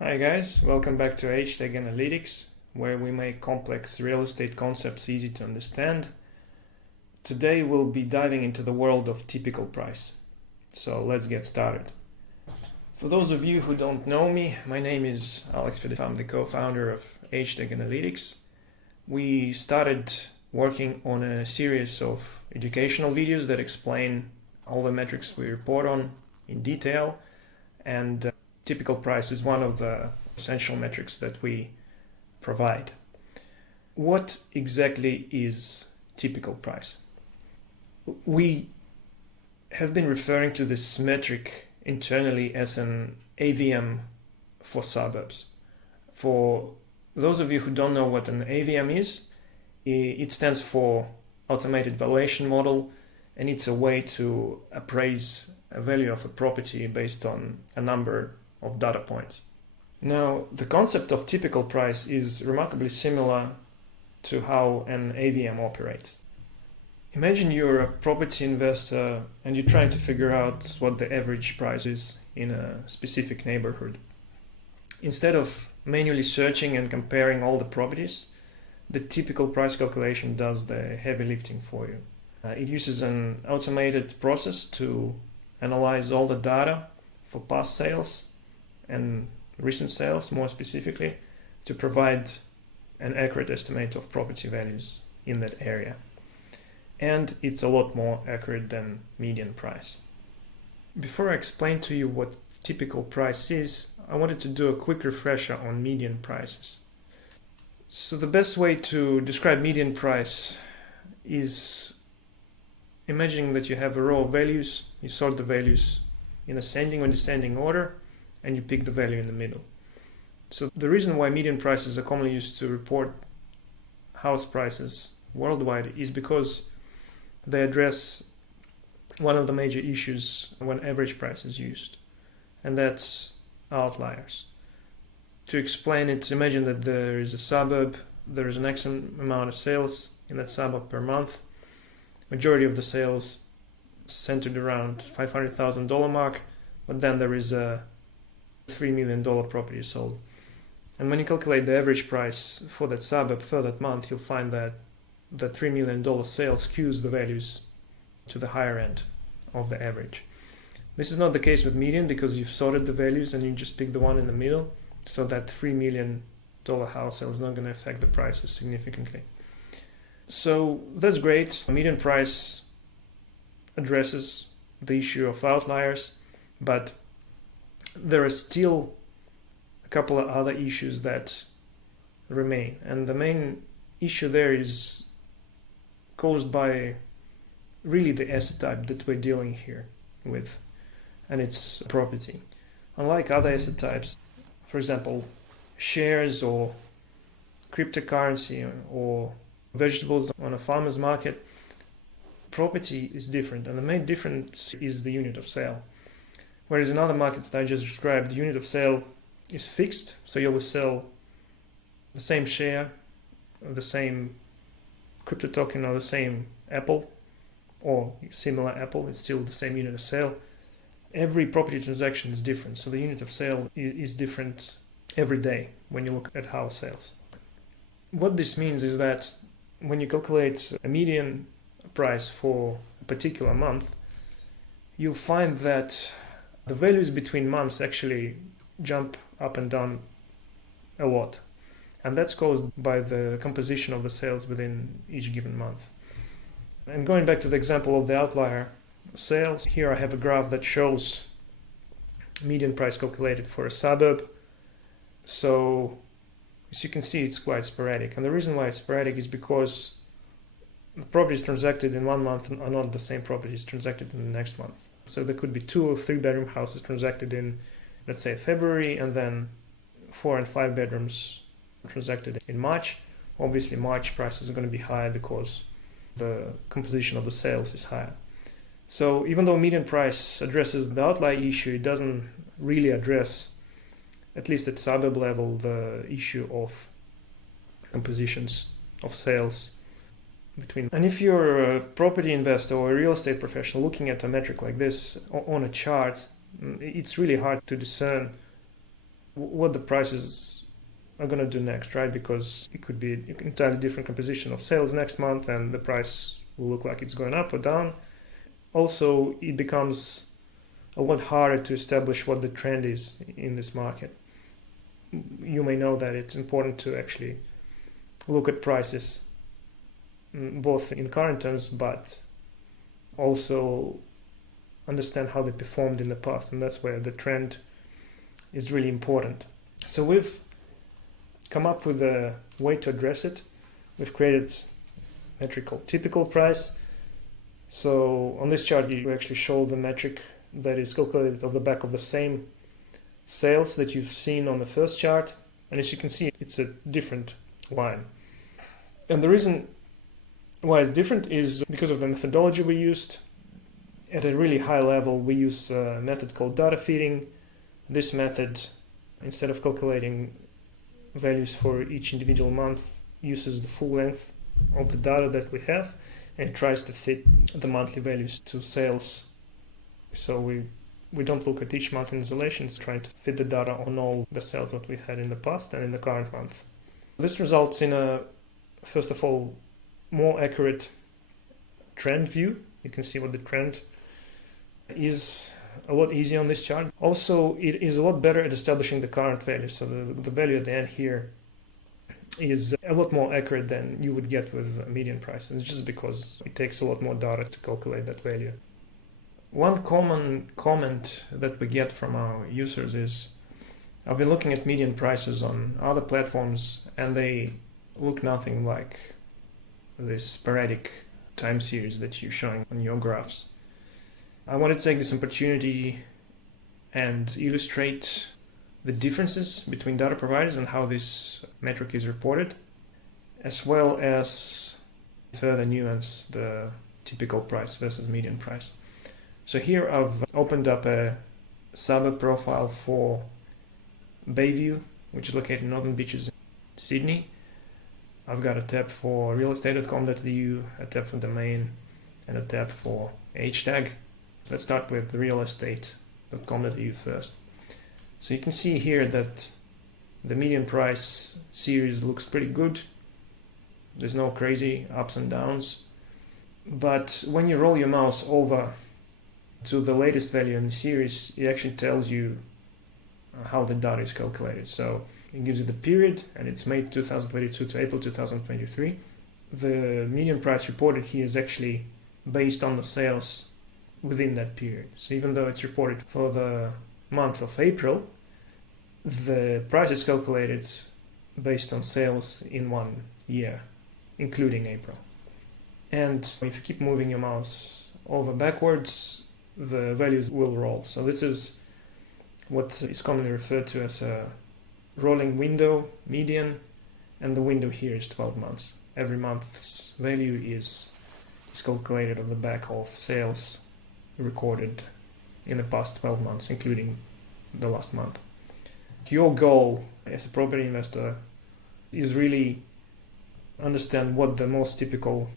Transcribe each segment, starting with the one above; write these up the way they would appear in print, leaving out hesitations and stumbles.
Hi guys, welcome back to HtAG Analytics, where we make complex real estate concepts easy to understand. Today we'll be diving into the world of typical price. So let's get started. For those of you who don't know me, my name is Fedoseev. I'm the co-founder of HtAG Analytics. We started working on a series of educational videos that explain all the metrics we report on in detail, and typical price is one of the essential metrics that we provide. What exactly is typical price? We have been referring to this metric internally as an AVM for suburbs. For those of you who don't know what an AVM is, it stands for Automated Valuation Model, and it's a way to appraise a value of a property based on a number of data points. Now, the concept of typical price is remarkably similar to how an AVM operates. Imagine you're a property investor and you're trying to figure out what the average price is in a specific neighborhood. Instead of manually searching and comparing all the properties, the typical price calculation does the heavy lifting for you. It uses an automated process to analyze all the data for past sales and recent sales, more specifically, to provide an accurate estimate of property values in that area. And it's a lot more accurate than median price. Before I explain to you what typical price is, I wanted to do a quick refresher on median prices. So the best way to describe median price is imagining that you have a row of values, you sort the values in ascending or descending order, and you pick the value in the middle. So the reason why median prices are commonly used to report house prices worldwide is because they address one of the major issues when average price is used, and that's outliers. To explain it, imagine that there is a suburb, there is an X amount of sales in that suburb per month. Majority of the sales centered around $500,000 mark, but then there is a $3 million property sold. And when you calculate the average price for that suburb for that month, you'll find that the $3 million sale skews the values to the higher end of the average. This is not the case with median because you've sorted the values and you just pick the one in the middle, so that $3 million house sale is not going to affect the prices significantly. So that's great. Median price addresses the issue of outliers, but there are still a couple of other issues that remain. And the main issue there is caused by really the asset type that we're dealing here with, and it's property. Unlike other asset types, for example, shares or cryptocurrency or vegetables on a farmer's market, property is different, and the main difference is the unit of sale. Whereas in other markets that I just described, the unit of sale is fixed, so you will sell the same share, the same crypto token, or the same apple, or similar apple, it's still the same unit of sale. Every property transaction is different, so the unit of sale is different every day when you look at house sales. What this means is that when you calculate a median price for a particular month, you'll find that the values between months actually jump up and down a lot. And that's caused by the composition of the sales within each given month. And going back to the example of the outlier sales, here I have a graph that shows median price calculated for a suburb. So as you can see, it's quite sporadic. And the reason why it's sporadic is because the properties transacted in one month are not the same properties transacted in the next month. So there could be 2 or 3 bedroom houses transacted in, let's say, February, and then 4 and 5 bedrooms transacted in March. Obviously, March prices are going to be higher because the composition of the sales is higher. So even though median price addresses the outlier issue, it doesn't really address, at least at suburb level, the issue of compositions of sales between. And if you're a property investor or a real estate professional looking at a metric like this on a chart, it's really hard to discern what the prices are going to do next, right? Because it could be an entirely different composition of sales next month and the price will look like it's going up or down. Also, it becomes a lot harder to establish what the trend is in this market. You may know that it's important to actually look at prices both in current terms, but also understand how they performed in the past, and that's where the trend is really important. So we've come up with a way to address it. We've created a metric called typical price. So on this chart, you actually show the metric that is calculated off the back of the same sales that you've seen on the first chart. And as you can see, it's a different line. And the reason why it's different is because of the methodology we used. At a really high level, we use a method called data feeding. This method, instead of calculating values for each individual month, uses the full length of the data that we have and tries to fit the monthly values to sales. So we don't look at each month in isolation, it's trying to fit the data on all the sales that we had in the past and in the current month. This results in a, first of all, more accurate trend view. You can see what the trend is a lot easier on this chart. Also, it is a lot better at establishing the current value. So the value at the end here is a lot more accurate than you would get with median price. And it's just because it takes a lot more data to calculate that value. One common comment that we get from our users is, I've been looking at median prices on other platforms and they look nothing like this sporadic time series that you're showing on your graphs. I wanted to take this opportunity and illustrate the differences between data providers and how this metric is reported, as well as further nuance the typical price versus median price. So here I've opened up a Suburb profile for Bayview, which is located in Northern Beaches, Sydney. I've got a tab for realestate.com.au, a tab for domain, and a tab for HtAG. Let's start with realestate.com.au first. So you can see here that the median price series looks pretty good. There's no crazy ups and downs. But when you roll your mouse over to the latest value in the series, it actually tells you how the data is calculated. So it gives you the period, and it's May 2022 to April 2023. The median price reported here is actually based on the sales within that period. So even though it's reported for the month of April, the price is calculated based on sales in 1 year, including April. And if you keep moving your mouse over backwards, the values will roll. So this is what is commonly referred to as a rolling window median, and the window here is 12 months. Every month's value is calculated on the back of sales recorded in the past 12 months, including the last month. Your goal as a property investor is really understand what the most typical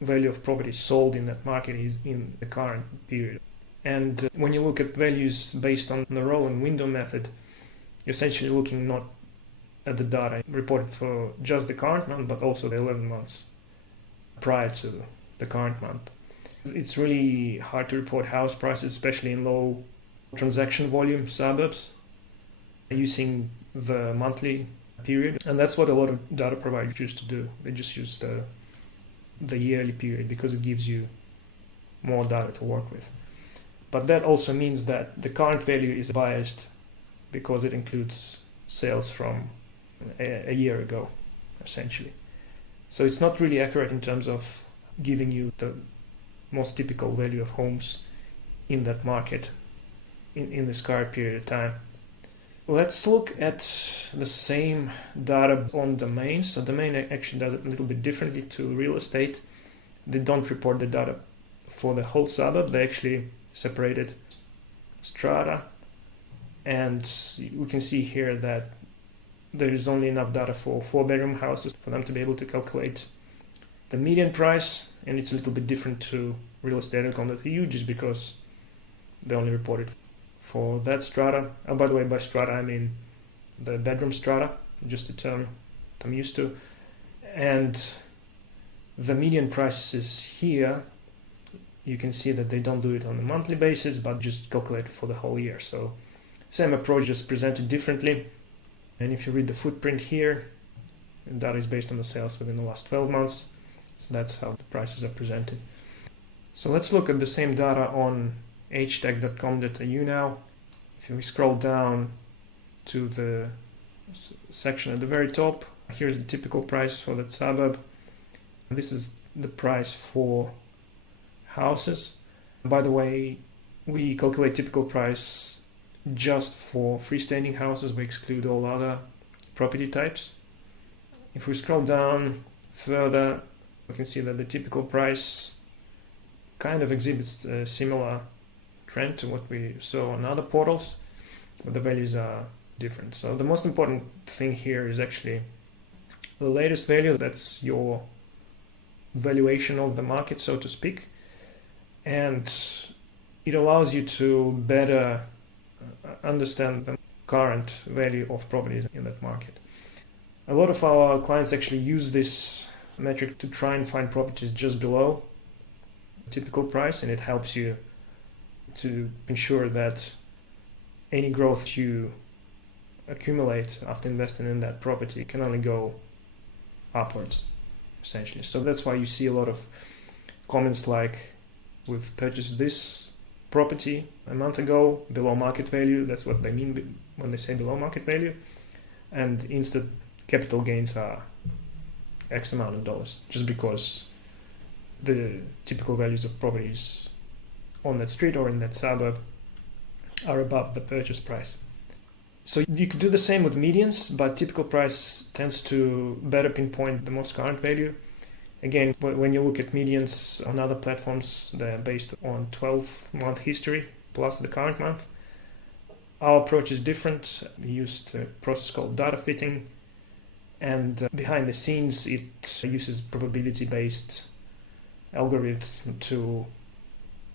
value of property sold in that market is in the current period. And when you look at values based on the rolling window method, you're essentially looking not at the data reported for just the current month, but also the 11 months prior to the current month. It's really hard to report house prices, especially in low transaction volume suburbs, using the monthly period. And that's what a lot of data providers used to do. They just use the yearly period because it gives you more data to work with. But that also means that the current value is biased because it includes sales from a year ago, essentially. So it's not really accurate in terms of giving you the most typical value of homes in that market in this current period of time. Let's look at the same data on domain. So domain actually does it a little bit differently to real estate. They don't report the data for the whole suburb. They actually separated strata, and we can see here that there is only enough data for 4-bedroom houses for them to be able to calculate the median price, and it's a little bit different to realestate.com.au just because they only reported for that strata. And by the way, by strata I mean the bedroom strata, just a term I'm used to. And the median prices here, you can see that they don't do it on a monthly basis, but just calculate it for the whole year. So same approach, just presented differently. And if you read the footprint here, that is based on the sales within the last 12 months. So that's how the prices are presented. So let's look at the same data on htag.com.au now. If we scroll down to the section at the very top, here's the typical price for that suburb. This is the price for houses. By the way, we calculate typical price just for freestanding houses. We exclude all other property types. If we scroll down further, we can see that the typical price kind of exhibits a similar trend to what we saw on other portals, but the values are different. So the most important thing here is actually the latest value. That's your valuation of the market, so to speak. And it allows you to better understand the current value of properties in that market. A lot of our clients actually use this metric to try and find properties just below the typical price, and it helps you to ensure that any growth you accumulate after investing in that property can only go upwards, essentially. So that's why you see a lot of comments like, we've purchased this property a month ago below market value. That's what they mean when they say below market value. And instant capital gains are X amount of dollars, just because the typical values of properties on that street or in that suburb are above the purchase price. So you could do the same with medians, but typical price tends to better pinpoint the most current value. Again, when you look at medians on other platforms, they're based on 12-month history plus the current month. Our approach is different. We used a process called data fitting, and behind the scenes it uses probability-based algorithms to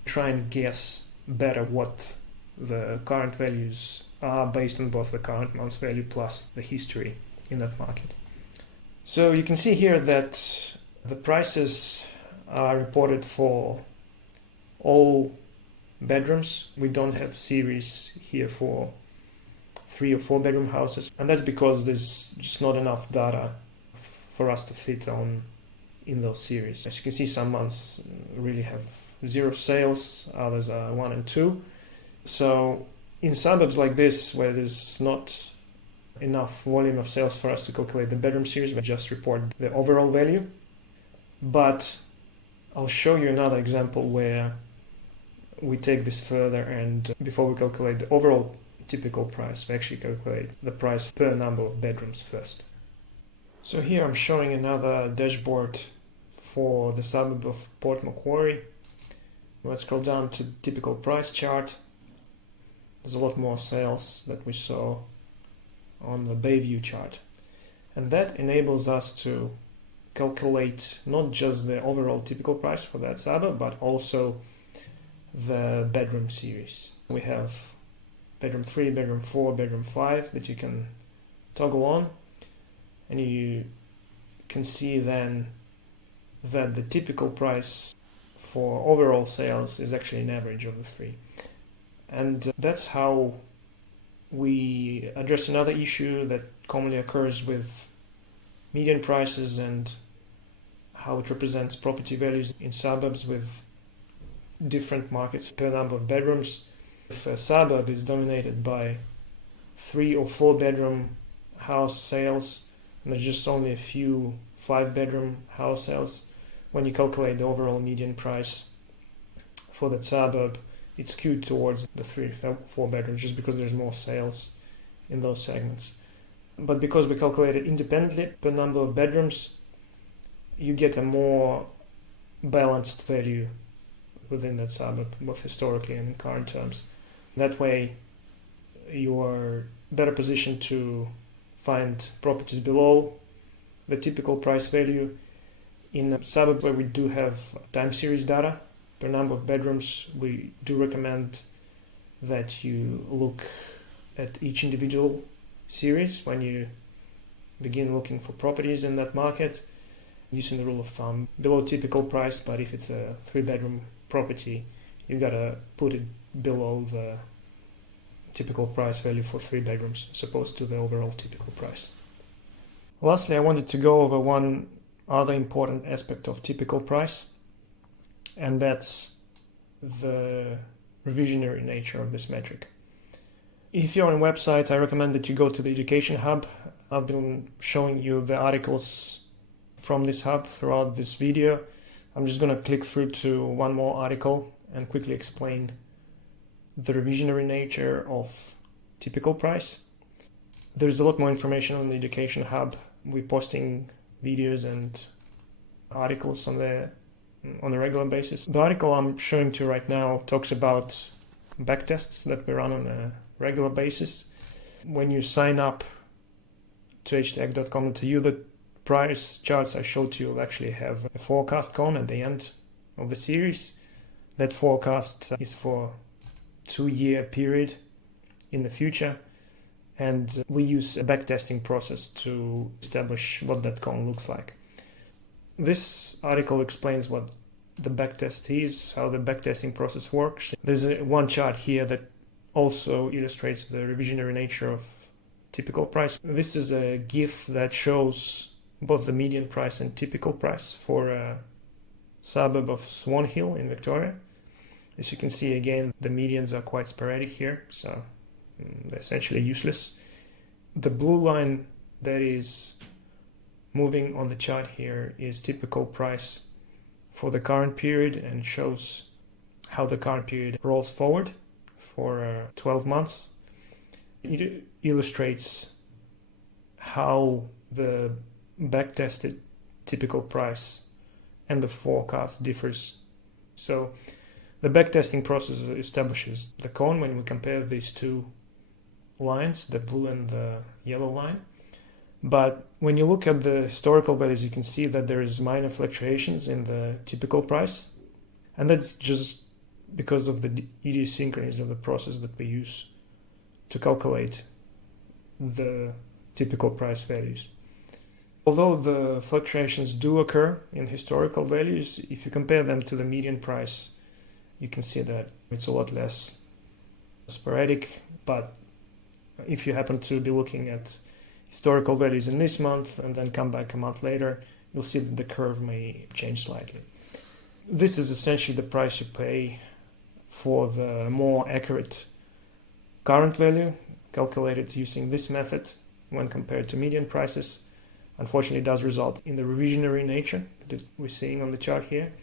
try and guess better what the current values are based on both the current month's value plus the history in that market. So you can see here that the prices are reported for all bedrooms. We don't have series here for 3 or 4 bedroom houses, and that's because there's just not enough data for us to fit on in those series. As you can see, some months really have 0 sales, others are 1 and 2. So in suburbs like this, where there's not enough volume of sales for us to calculate the bedroom series, we just report the overall value. But I'll show you another example where we take this further, and before we calculate the overall typical price, we actually calculate the price per number of bedrooms first. So here I'm showing another dashboard for the suburb of Port Macquarie. Let's scroll down to the typical price chart. There's a lot more sales that we saw on the Bayview chart. And that enables us to calculate not just the overall typical price for that suburb, but also the bedroom series. We have bedroom 3, bedroom 4, bedroom 5 that you can toggle on, and you can see then that the typical price for overall sales is actually an average of the 3. And that's how we address another issue that commonly occurs with median prices and how it represents property values in suburbs with different markets per number of bedrooms. If a suburb is dominated by 3 or 4 bedroom house sales, and there's just only a few 5 bedroom house sales, when you calculate the overall median price for that suburb, it's skewed towards the 3 or 4 bedrooms just because there's more sales in those segments. But because we calculate it independently per number of bedrooms, you get a more balanced value within that suburb, both historically and in current terms. That way, you are better positioned to find properties below the typical price value. In a suburb where we do have time series data per number of bedrooms, we do recommend that you look at each individual series when you begin looking for properties in that market, using the rule of thumb below typical price. But if it's a 3-bedroom property, you gotta put it below the typical price value for 3 bedrooms as opposed to the overall typical price. Lastly, I wanted to go over one other important aspect of typical price, and that's the revisionary nature of this metric. If you're on a website, I recommend that you go to the Education Hub. I've been showing you the articles from this hub throughout this video. I'm just going to click through to one more article and quickly explain the revisionary nature of typical price. There's a lot more information on the Education Hub. We're posting videos and articles on a regular basis. The article I'm showing to you right now talks about backtests that we run on a regular basis. When you sign up to HtAG.com and to view the price charts I showed you, will actually have a forecast column at the end of the series. That forecast is for 2-year period in the future, and we use a backtesting process to establish what that column looks like. This article explains what the backtest is, how the backtesting process works. There's one chart here that also illustrates the revisionary nature of typical price. This is a GIF that shows both the median price and typical price for a suburb of Swan Hill in Victoria. As you can see, again, the medians are quite sporadic here, so they're essentially useless. The blue line that is moving on the chart here is typical price for the current period and shows how the current period rolls forward for 12 months. It illustrates how the backtested typical price and the forecast differs. So the backtesting process establishes the cone when we compare these two lines, the blue and the yellow line. But when you look at the historical values, you can see that there is minor fluctuations in the typical price. And that's just because of the idiosyncrasies of the process that we use to calculate the typical price values. Although the fluctuations do occur in historical values, if you compare them to the median price, you can see that it's a lot less sporadic. But if you happen to be looking at historical values in this month and then come back a month later, you'll see that the curve may change slightly. This is essentially the price you pay for the more accurate current value calculated using this method when compared to median prices. Unfortunately, it does result in the revisionary nature that we're seeing on the chart here,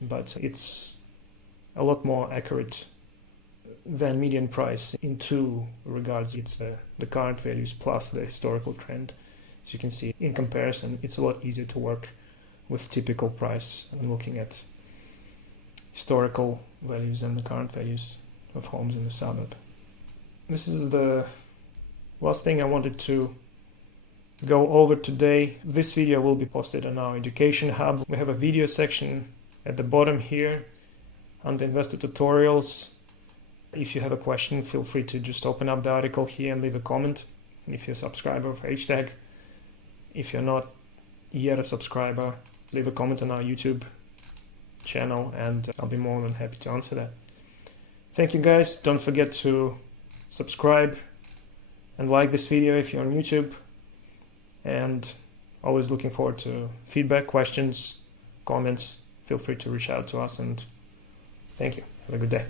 but it's a lot more accurate than median price in two regards. It's the current values plus the historical trend. As you can see, in comparison, it's a lot easier to work with typical price and looking at historical values and the current values of homes in the suburb. This is the last thing I wanted to go over today. This video will be posted on our Education Hub. We have a video section at the bottom here under Investor Tutorials. If you have a question, feel free to just open up the article here and leave a comment. If you're a subscriber of HtAG, if you're not yet a subscriber, leave a comment on our YouTube channel and I'll be more than happy to answer that. Thank you guys. Don't forget to subscribe and like this video if you're on YouTube, and always looking forward to feedback, questions, comments. Feel free to reach out to us, and thank you. Have a good day.